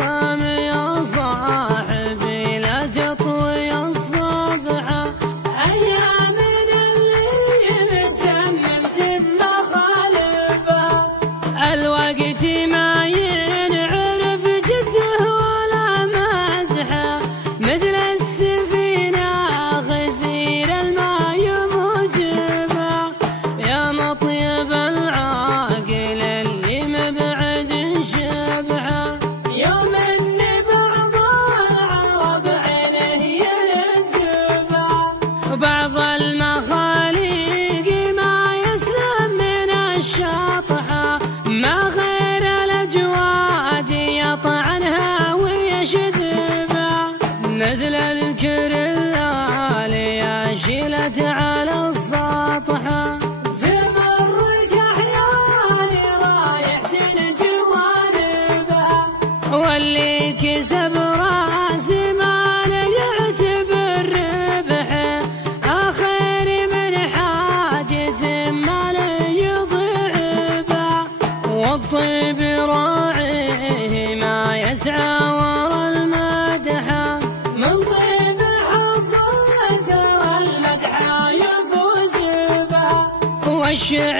قام يا صاحبي لا تطوي الصفحة، أيامنا اللي مسممت بمخالفها، الوقت ما ينعرف جده ولا مزحه، مثل السفينة غزير الماء موجبها، يا مطيب العاقل اللي مبعد شبحه، يوم ان بعض العرب عينه يلتفها، وبعض المخاليق ما يسلم من الشطحه، ما غير الاجواد يطعنها ويشذبها، مثل الكرلال يا شيلت على السطحه، تمرك احياني رايح تنجي جوانبها، واللي كسب راس مال يعتبر ربحه، اخر من حاجة مال يضيعبها، والطيب راعيه ما يسعى ورا المدحه، من طيب حظته والمدحه يفوز بها، والشعر